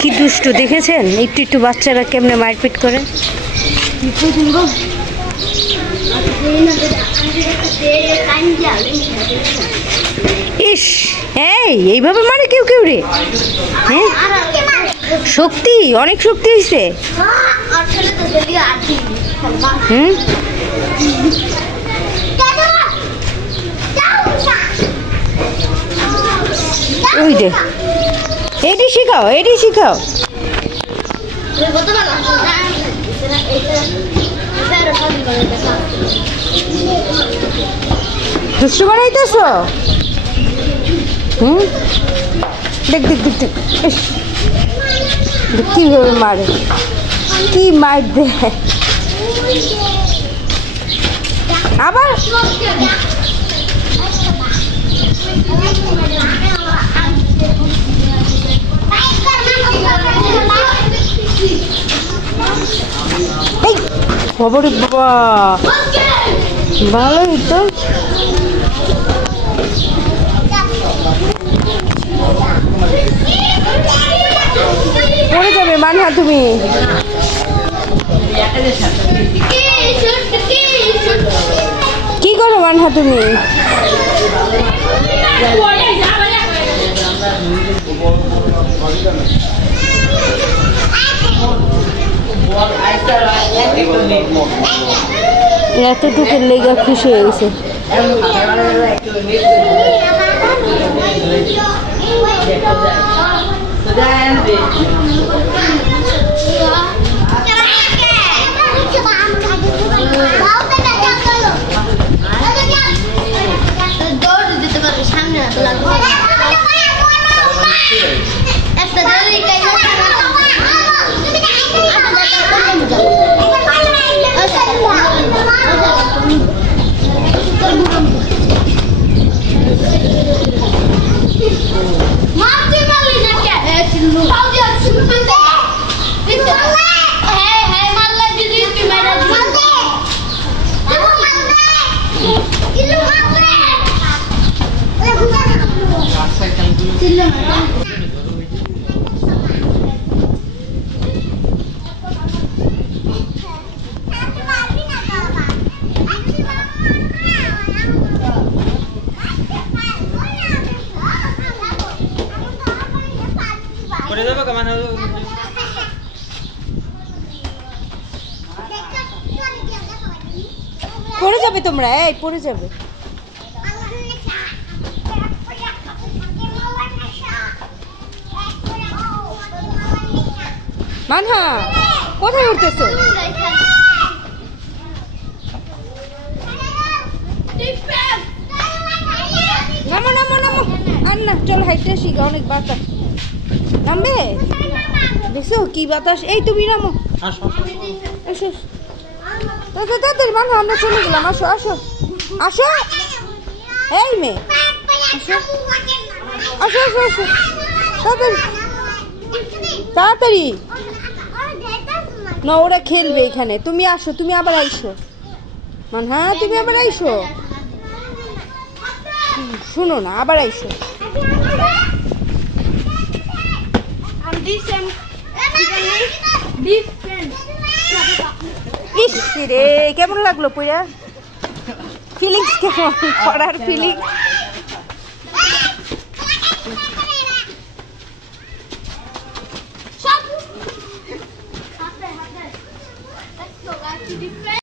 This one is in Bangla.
কি দুষ্টু দেখেছেন? একটু একটু বাচ্চারা কেমনে মারপিট করে। ইস, এইভাবে মারে কেউ কেউ রে। হ্যাঁ, শক্তি, অনেক শক্তি হয়েছে। হুম, ওই যে এটি শিখাও, এটি শিখাও। দুষ্টু বানাইতেছ? হুম, দেখ দেখ দেখ দেখ, কিভাবে মারে, কি মার দে আবার। খবরে বাবা ভালোই তো। পড়ে যাবে মানহা তুমি। কি করো মানহা তুমি? এতটুকুর লেগা খুশি হয়ে গেছে। পড়ে যাবে তোমরা, এই পড়ে যাবে। মানহা কোথায় উঠতেছ? নামো নামো নামো, আর না চল হাইটে শিখা, অনেক বাতাস। নামবে? দেখছো কি বাতাস। এই তুমি নামো, আসো তাড়াতাড়ি মানহা, আমরা চলে গেলাম। আসো আসো আসো, এই মেয়ে আসো আসো আসো আসো, তাড়াতাড়ি তাড়াতাড়ি। না ওরা খেলবে এখানে, তুমি আসো, তুমি আবার আইসো মানহা, তুমি আবার আইসো। শুনো না, আবার আইসো। ইস রে, কেমন লাগলো পড়া? ফিলিংস কেমন? পড়ার ফিলিংস